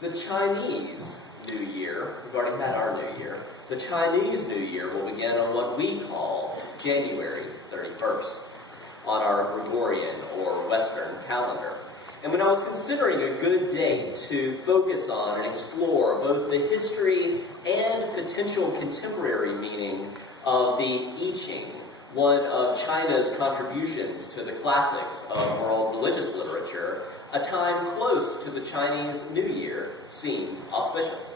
The Chinese New Year, we've already had our New Year, the Chinese New Year will begin on what we call January 31st on our Gregorian or Western calendar. And when I was considering a good date to focus on and explore both the history and potential contemporary meaning of the I Ching, one of China's contributions to the classics of world religious literature, a time close to the Chinese New Year seemed auspicious.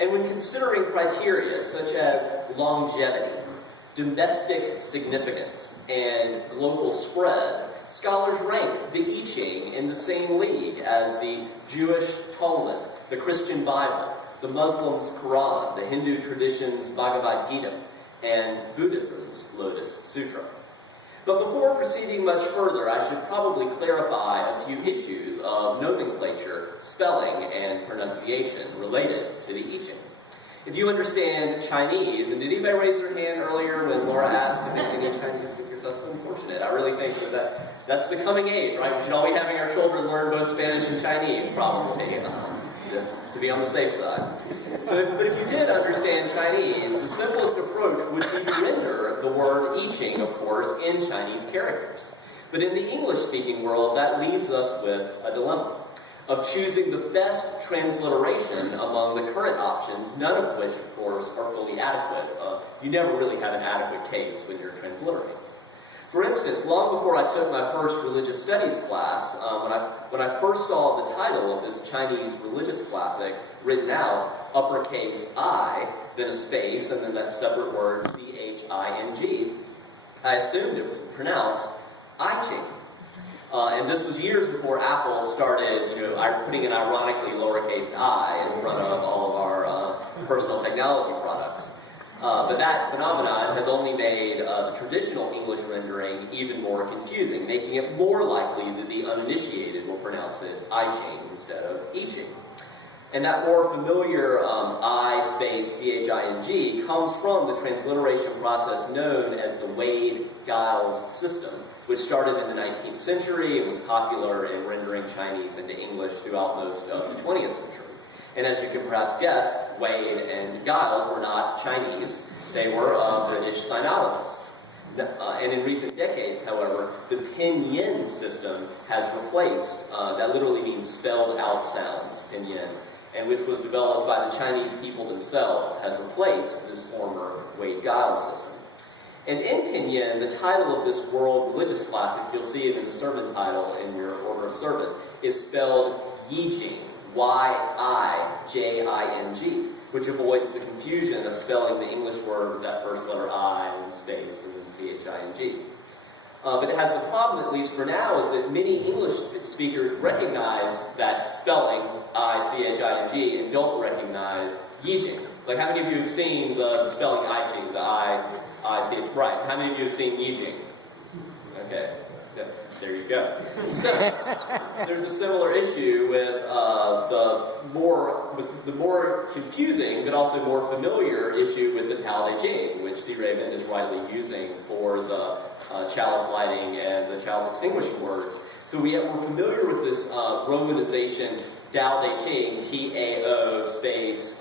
And when considering criteria such as longevity, domestic significance, and global spread, scholars rank the I Ching in the same league as the Jewish Talmud, the Christian Bible, the Muslims' Quran, the Hindu tradition's Bhagavad Gita, and Buddhism's Lotus Sutra. But before proceeding much further, I should probably clarify a few issues of nomenclature, spelling, and pronunciation related to the I Ching. If you understand Chinese, and did anybody raise their hand earlier when Laura asked if there's any Chinese speakers? That's unfortunate. I really think that's the coming age, right? We should all be having our children learn both Spanish and Chinese, probably, to be on the safe side. But if you did understand Chinese, the simplest approach would be to render the word I Ching, of course, in Chinese characters. But in the English-speaking world, that leaves us with a dilemma of choosing the best transliteration among the current options, none of which, of course, are fully adequate. You never really have an adequate case when you're transliterating. For instance, long before I took my first religious studies class, when I first saw the title of this Chinese religious classic written out, uppercase I, then a space, and then that separate word, C-H-I-N-G, I assumed it was pronounced I Ching. And this was years before Apple started, putting an ironically lowercase I in front of all of our personal technology products. But that phenomenon has only made the traditional English rendering even more confusing, making it more likely that the uninitiated will pronounce it I Ching instead of I Ching. And that more familiar I space C-H-I-N-G comes from the transliteration process known as the Wade-Giles system, which started in the 19th century and was popular in rendering Chinese into English throughout most of the 20th century. And as you can perhaps guess, Wade and Giles were not Chinese, they were British sinologists. And in recent decades, however, the pinyin system has replaced, that literally means spelled out sounds, pinyin, and which was developed by the Chinese people themselves, has replaced this former Wade-Giles system. And in pinyin, the title of this world religious classic, you'll see it in the sermon title in your order of service, is spelled Yijing, Y-I-J-I-N-G, which avoids the confusion of spelling the English word with that first letter I and space and then C-H-I-N-G. But it has the problem, at least for now, is that many English speakers recognize that spelling I-C-H-I-N-G and don't recognize Yijing. Like, how many of you have seen the spelling I-Ching, the I-C-H, right? How many of you have seen Yijing? Okay. There you go. So, there's a similar issue with the more confusing but also more familiar issue with the Tao Te Ching, which C. Raven is rightly using for the chalice lighting and the chalice extinguishing words. So we're familiar with this romanization Tao Te Ching, T-A-O space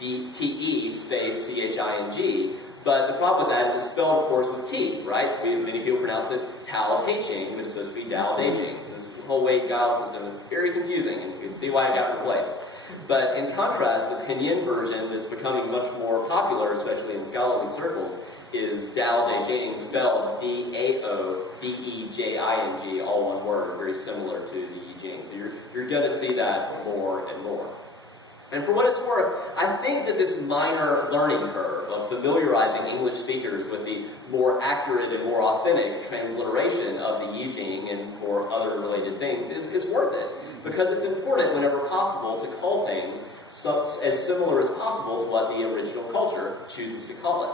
D-T-E space C-H-I-N-G. But the problem with that is it's spelled, of course, with T, right? So many people pronounce it Tao Te Ching, but it's supposed to be Tao Te Ching. So this whole Wade-Giles system is very confusing, and you can see why it got replaced. But in contrast, the pinyin version that's becoming much more popular, especially in scholarly circles, is Tao Te Ching, spelled D-A-O-D-E-J-I-N-G, all one word, very similar to the I Ching. So you're going to see that more and more. And for what it's worth, I think that this minor learning curve of familiarizing English speakers with the more accurate and more authentic transliteration of the I Ching and for other related things is worth it. Because it's important whenever possible to call things as similar as possible to what the original culture chooses to call it.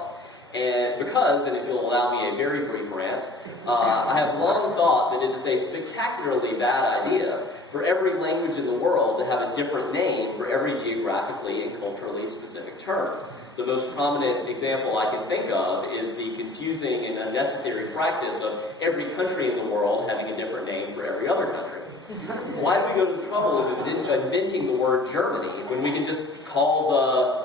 And if you'll allow me a very brief rant, I have long thought that it is a spectacularly bad idea for every language in the world to have a different name for every geographically and culturally specific term. The most prominent example I can think of is the confusing and unnecessary practice of every country in the world having a different name for every other country. Why do we go to the trouble of inventing the word Germany when we can just call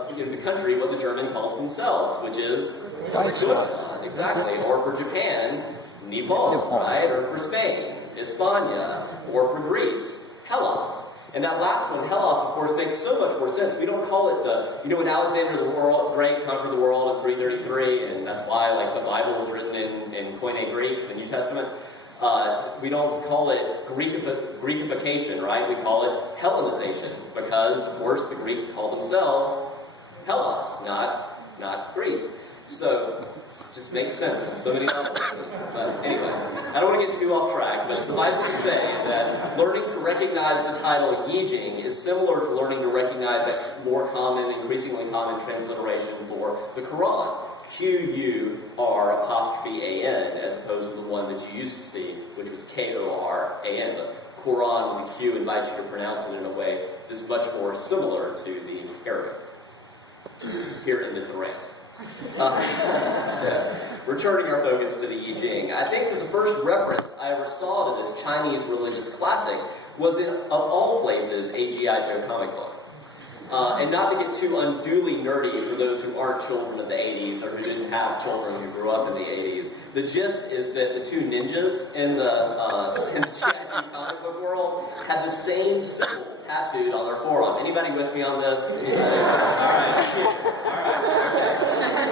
the country what the German calls themselves, which is Deutschland, exactly, or for Japan, Nippon, right, or for Spain, Hispania, or for Greece, Hellas. And that last one, Hellas, of course, makes so much more sense. We don't call it when Alexander the Great conquered the world in 333, and that's why, the Bible was written in Koine Greek, the New Testament. We don't call it Greekification, right? We call it Hellenization, because, of course, the Greeks call themselves Hellas, not Greece. So, it just makes sense on so many levels. But anyway, I don't want to get too off track, but suffice it to say that learning to recognize the title Yijing is similar to learning to recognize that more common, increasingly common transliteration for the Quran. Q-U-R'-A-N, as opposed to the one that you used to see, which was K-O-R-A-N. The Quran with the Q invites you to pronounce it in a way that's much more similar to the Arabic. Here in the Quran. So, returning our focus to the Yijing, I think that the first reference I ever saw to this Chinese religious classic was in, of all places, a G.I. Joe comic book. And not to get too unduly nerdy for those who aren't children of the 80s or who didn't have children who grew up in the 80s, the gist is that the two ninjas in the G.I. Joe comic book world had the same symbol tattooed on their forearm. Anybody with me on this? Alright.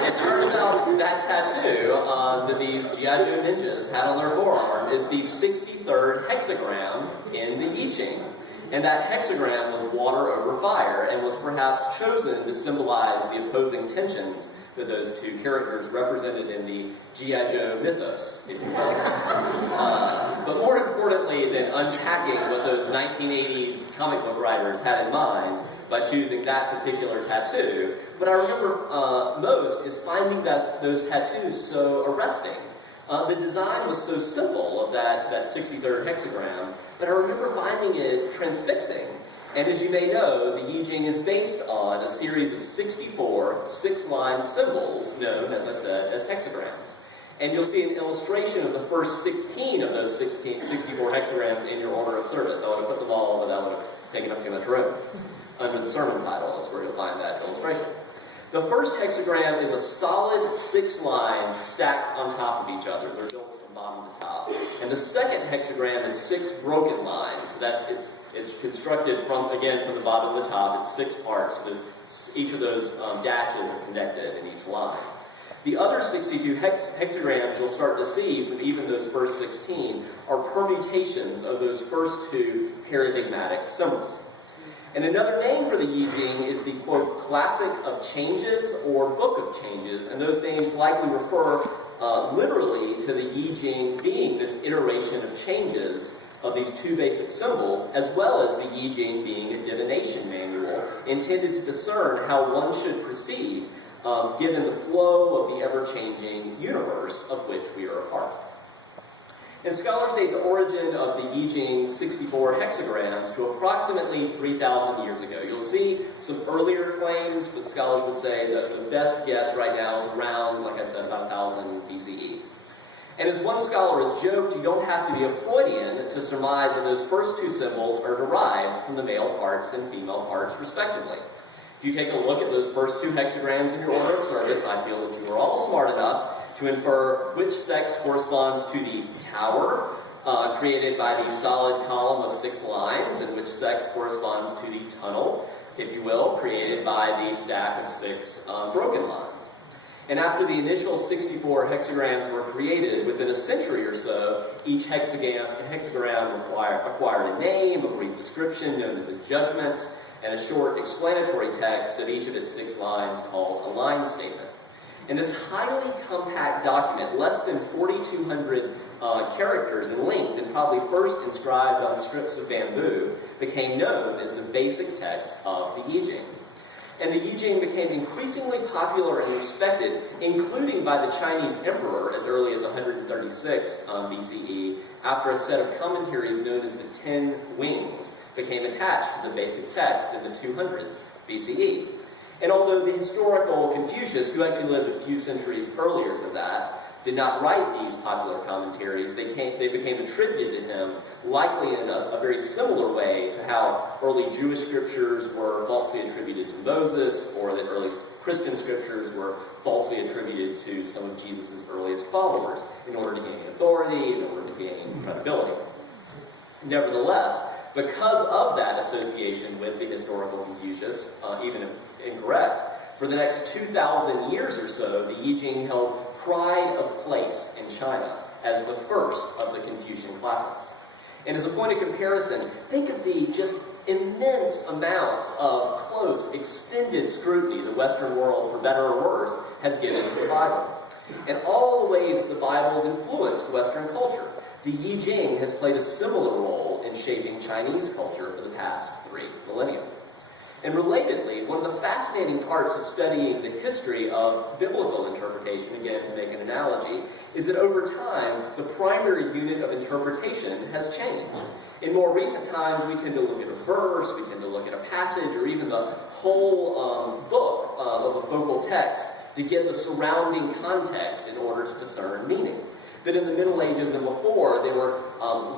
It turns out that tattoo that these G.I. Joe ninjas had on their forearm is the 63rd hexagram in the I Ching. And that hexagram was water over fire and was perhaps chosen to symbolize the opposing tensions that those two characters represented in the G.I. Joe mythos, if you will. But more importantly than unpacking what those 1980s comic book writers had in mind by choosing that particular tattoo, what I remember most is finding those tattoos so arresting. The design was so simple of that 63rd hexagram that I remember finding it transfixing. And as you may know, the Yijing is based on a series of 64 six-line symbols known, as I said, as hexagrams. And you'll see an illustration of the first 16 of those 64 hexagrams in your order of service. I would have put them all, but that would have taken up too much room. Under the sermon title is where you'll find that illustration. The first hexagram is a solid 6 lines stacked on top of each other. They're built from bottom to top. And the second hexagram is 6 broken lines. So it's constructed from the bottom to the top. It's 6 parts. So each of those dashes are connected in each line. The other 62 hexagrams you'll start to see from even those first 16 are permutations of those first 2 paradigmatic symbols. And another name for the Yijing is the, quote, Classic of Changes or Book of Changes, and those names likely refer literally to the Yijing being this iteration of changes of these 2 basic symbols, as well as the Yijing being a divination manual intended to discern how one should proceed given the flow of the ever-changing universe of which we are a part. And scholars date the origin of the Yijing 64 hexagrams to approximately 3,000 years ago. You'll see some earlier claims, but scholars would say that the best guess right now is around, like I said, about 1,000 BCE. And as one scholar has joked, you don't have to be a Freudian to surmise that those first 2 symbols are derived from the male parts and female parts, respectively. If you take a look at those first 2 hexagrams in your order of service, I feel that you are all smart enough to infer which sex corresponds to the tower created by the solid column of 6 lines, and which sex corresponds to the tunnel, if you will, created by the stack of 6 broken lines. And after the initial 64 hexagrams were created, within a century or so, each hexagram acquired a name, a brief description known as a judgment, and a short explanatory text of each of its 6 lines called a line statement. And this highly compact document, less than 4,200 characters in length and probably first inscribed on strips of bamboo, became known as the basic text of the Yijing. And the Yijing became increasingly popular and respected, including by the Chinese emperor as early as 136 BCE, after a set of commentaries known as the 10 Wings became attached to the basic text in the 200s BCE. And although the historical Confucius, who actually lived a few centuries earlier than that, did not write these popular commentaries, they became attributed to him likely in a very similar way to how early Jewish scriptures were falsely attributed to Moses, or that early Christian scriptures were falsely attributed to some of Jesus' earliest followers in order to gain authority, in order to gain credibility. Nevertheless, because of that association with the historical Confucius, even if incorrect, for the next 2,000 years or so, the Yijing held pride of place in China as the first of the Confucian classics. And as a point of comparison, think of the just immense amount of close, extended scrutiny the Western world, for better or worse, has given to the Bible. And all the ways that the Bible has influenced Western culture. The Yijing has played a similar role in shaping Chinese culture for the past 3 millennia. And relatedly, one of the fascinating parts of studying the history of biblical interpretation, again to make an analogy, is that over time, the primary unit of interpretation has changed. In more recent times, we tend to look at a verse, we tend to look at a passage, or even the whole book of a focal text to get the surrounding context in order to discern meaning. But in the Middle Ages and before, there were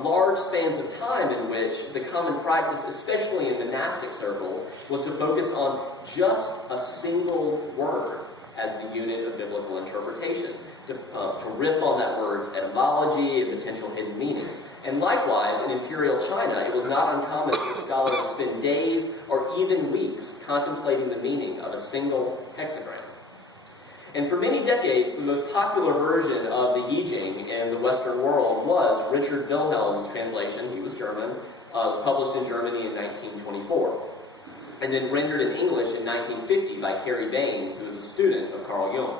large spans of time in which the common practice, especially in monastic circles, was to focus on just a single word as the unit of biblical interpretation, to riff on that word's etymology and potential hidden meaning. And likewise, in Imperial China, it was not uncommon for scholars to spend days or even weeks contemplating the meaning of a single hexagram. And for many decades, the most popular version of the Yijing in the Western world was Richard Wilhelm's translation. He was German. It was published in Germany in 1924. And then rendered in English in 1950 by Carrie Baines, who was a student of Carl Jung.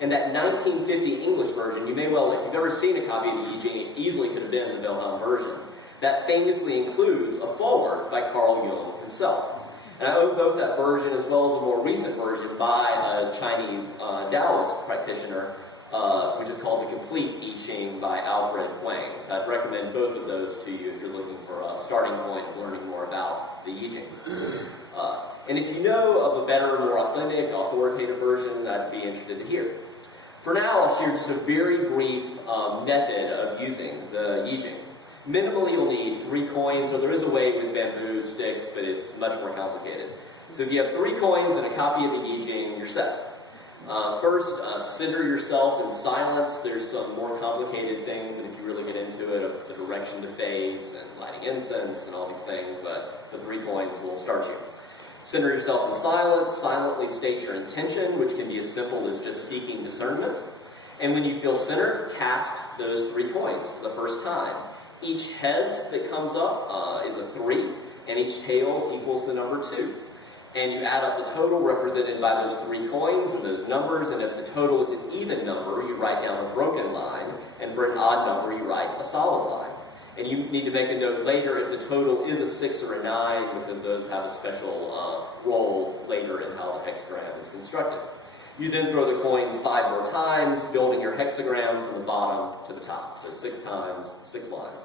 And that 1950 English version, you may well, if you've ever seen a copy of the Yijing, it easily could have been the Wilhelm version. That famously includes a foreword by Carl Jung himself. And I own both that version as well as a more recent version by a Chinese Taoist practitioner, which is called The Complete I Ching by Alfred Wang. So I'd recommend both of those to you if you're looking for a starting point of learning more about the Yijing. And if you know of a better, more authentic, authoritative version, I'd be interested to hear. For now, I'll share just a very brief method of using the Yijing. Minimally, you'll need 3 coins, or there is a way with bamboo sticks, but it's much more complicated. So if you have 3 coins and a copy of the Yijing, you're set. First, center yourself in silence. There's some more complicated things, and if you really get into it, of the direction to face, and lighting incense, and all these things, but the 3 coins will start you. Center yourself in silence, silently state your intention, which can be as simple as just seeking discernment. And when you feel centered, cast those 3 coins for the first time. Each heads that comes up is a 3, and each tails equals the number 2. And you add up the total represented by those 3 coins and those numbers, and if the total is an even number, you write down a broken line, and for an odd number, you write a solid line. And you need to make a note later if the total is a 6 or a 9, because those have a special role later in how the hexagram is constructed. You then throw the coins 5 more times, building your hexagram from the bottom to the top. So 6 times, 6 lines.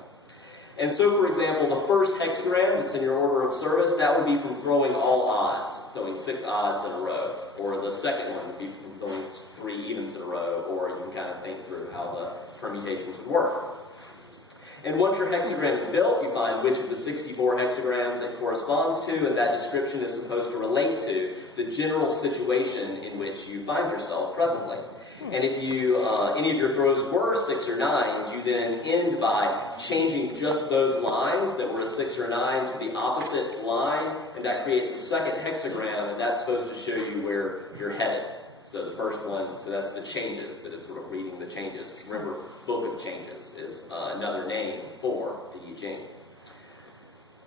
And so, for example, the first hexagram that's in your order of service, that would be from throwing all odds, throwing 6 odds in a row. Or the second one would be from throwing 3 evens in a row, or you can kind of think through how the permutations would work. And once your hexagram is built, you find which of the 64 hexagrams it corresponds to, and that description is supposed to relate to the general situation in which you find yourself presently. And if you any of your throws were 6 or 9s, you then end by changing just those lines that were a 6 or 9 to the opposite line, and that creates a second hexagram, and that's supposed to show you where you're headed. So the first one, so that's the changes, that is sort of reading the changes. Remember, Book of Changes is another name for the Yijing.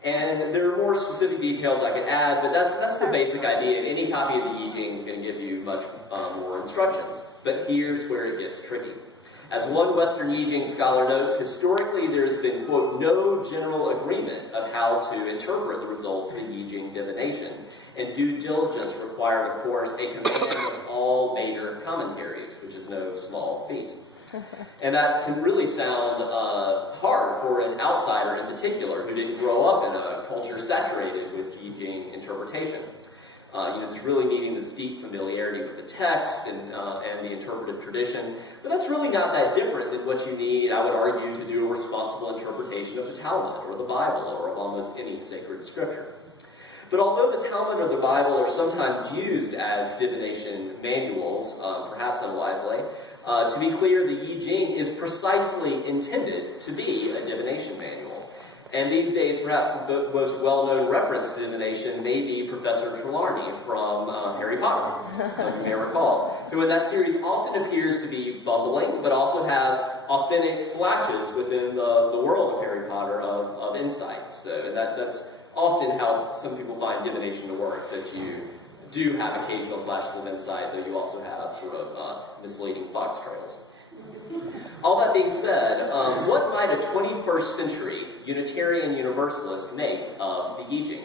And there are more specific details I could add, but that's the basic idea. And any copy of the Yijing is going to give you much more instructions. But here's where it gets tricky. As one Western Yijing scholar notes, historically there's been, quote, no general agreement of how to interpret the results of Yijing divination, and due diligence required, of course, a command of all major commentaries, which is no small feat. And that can really sound hard for an outsider in particular, who didn't grow up in a culture saturated with Yijing interpretation. There's really needing this deep familiarity with the text and the interpretive tradition. But that's really not that different than what you need, I would argue, to do a responsible interpretation of the Talmud or the Bible or of almost any sacred scripture. But although the Talmud or the Bible are sometimes used as divination manuals, perhaps unwisely, to be clear, the I Ching is precisely intended to be a divination manual. And these days, perhaps the most well-known reference to divination may be Professor Trelawney from Harry Potter, so you may recall, who in that series often appears to be bumbling, but also has authentic flashes within the world of Harry Potter of insight. So that's often how some people find divination to work, that you do have occasional flashes of insight, though you also have sort of misleading fox trails. All that being said, what might a 21st century Unitarian Universalist make of the I Ching?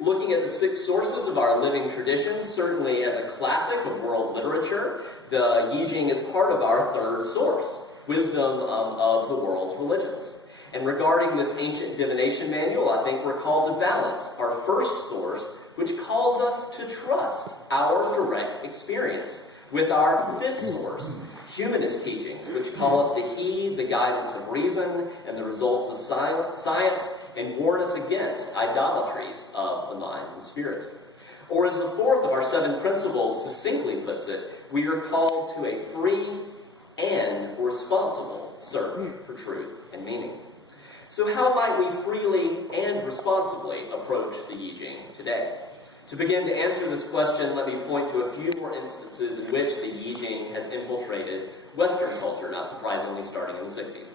Looking at the 6 sources of our living tradition, certainly as a classic of world literature, the I Ching is part of our 3rd source, wisdom of the world's religions. And regarding this ancient divination manual, I think we're called to balance our 1st source, which calls us to trust our direct experience, with our 5th source, humanist teachings, which call us to heed the guidance of reason and the results of science and warn us against idolatries of the mind and spirit. Or as the 4th of our 7 principles succinctly puts it, we are called to a free and responsible search for truth and meaning. So how might we freely and responsibly approach the I Ching today? To begin to answer this question, let me point to a few more instances in which the I Ching has infiltrated Western culture, not surprisingly starting in the 60s.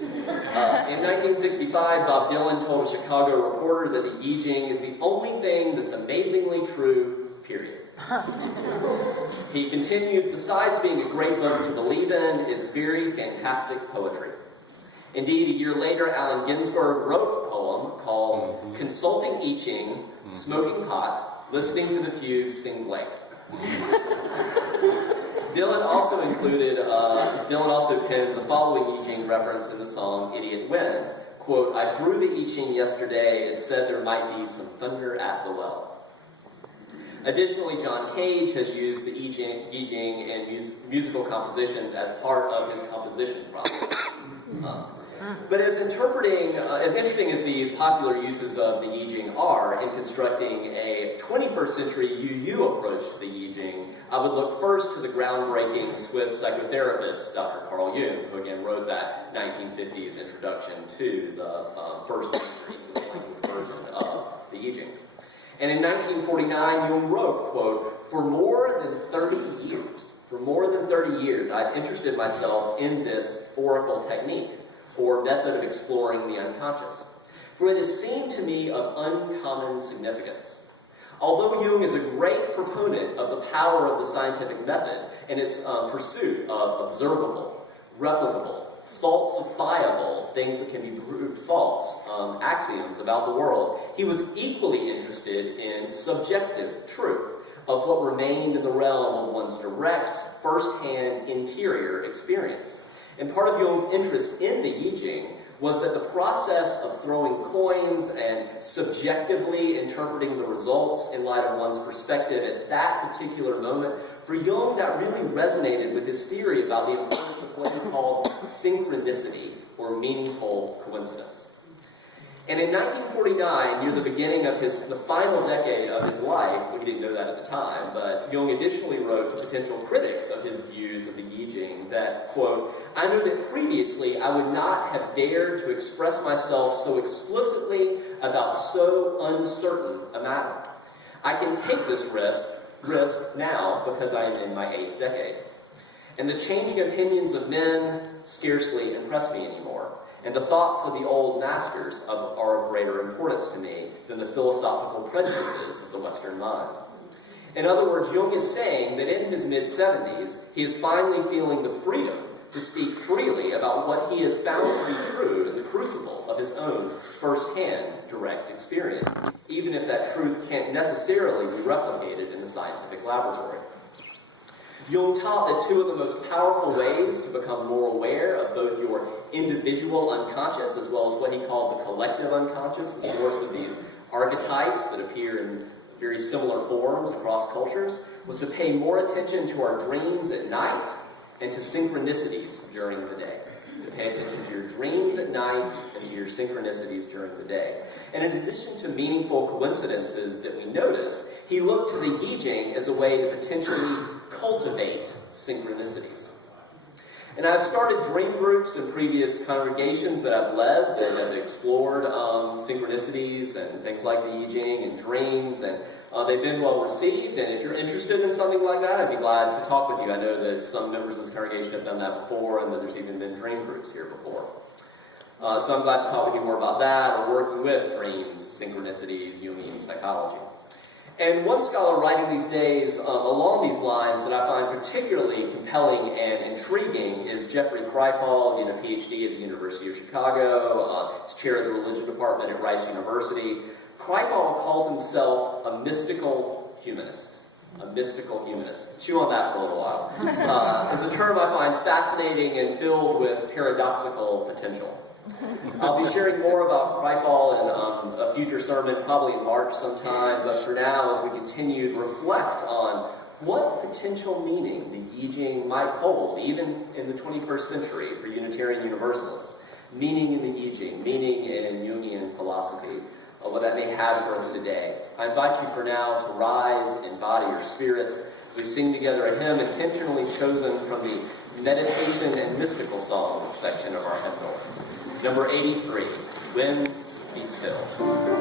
In 1965, Bob Dylan told a Chicago reporter that the I Ching is the only thing that's amazingly true, period. He continued, besides being a great book to believe in, it's very fantastic poetry. Indeed, a year later, Allen Ginsberg wrote a poem called Consulting I Ching, Smoking Pot, Listening to the Fugues Sing Blank. Dylan also penned the following I Ching reference in the song Idiot Wind. Quote, I threw the I Ching yesterday and said there might be some thunder at the well. Additionally, John Cage has used the I Ching in musical compositions as part of his composition process. But as interesting as these popular uses of the I Ching are in constructing a 21st century UU approach to the I Ching, I would look first to the groundbreaking Swiss psychotherapist, Dr. Carl Jung, who again wrote that 1950s introduction to the first century English version of the I Ching. And in 1949, Jung wrote, quote, for more than 30 years, I've interested myself in this oracle technique, or method of exploring the unconscious, for it has seemed to me of uncommon significance. Although Jung is a great proponent of the power of the scientific method and its pursuit of observable, replicable, falsifiable, things that can be proved false, axioms about the world, he was equally interested in subjective truth of what remained in the realm of one's direct, first-hand, interior experience. And part of Jung's interest in the I Ching was that the process of throwing coins and subjectively interpreting the results in light of one's perspective at that particular moment, for Jung, that really resonated with his theory about the importance of what he called synchronicity, or meaningful coincidence. And in 1949, near the beginning of the final decade of his life, well, he didn't know that at the time, but Jung additionally wrote to potential critics of his views of the I Ching that, quote, I know that previously I would not have dared to express myself so explicitly about so uncertain a matter. I can take this risk now because I am in my 8th decade. And the changing opinions of men scarcely impress me anymore. And the thoughts of the old masters are of greater importance to me than the philosophical prejudices of the Western mind. In other words, Jung is saying that in his mid-70s, he is finally feeling the freedom to speak freely about what he has found to be true in the crucible of his own first-hand direct experience, even if that truth can't necessarily be replicated in the scientific laboratory. Jung taught that 2 of the most powerful ways to become more aware of both your individual unconscious as well as what he called the collective unconscious, the source of these archetypes that appear in very similar forms across cultures, was to pay more attention to our dreams at night and to synchronicities during the day. To pay attention to your dreams at night and to your synchronicities during the day. And in addition to meaningful coincidences that we notice, he looked to the Yijing as a way to potentially cultivate synchronicities. And I've started dream groups in previous congregations that I've led that have explored synchronicities and things like the Yijing and dreams, and they've been well received. And if you're interested in something like that, I'd be glad to talk with you. I know that some members of this congregation have done that before, and that there's even been dream groups here before. So I'm glad to talk with you more about that, or working with dreams, synchronicities, Jungian psychology. And one scholar writing these days along these lines that I find particularly compelling and intriguing is Jeffrey Kripal, a PhD at the University of Chicago. He's chair of the religion department at Rice University. Kripal calls himself a mystical humanist. A mystical humanist. Chew on that for a little while. It's a term I find fascinating and filled with paradoxical potential. I'll be sharing more about Kripal in a future sermon, probably in March sometime, but for now, as we continue to reflect on what potential meaning the Yijing might hold, even in the 21st century for Unitarian Universalists, meaning in the Yijing, meaning in Jungian philosophy, what that may have for us today. I invite you for now to rise in body or spirit as we sing together a hymn intentionally chosen from the Meditation and Mystical Songs section of our hymnal. Number 83, Winds Be Still.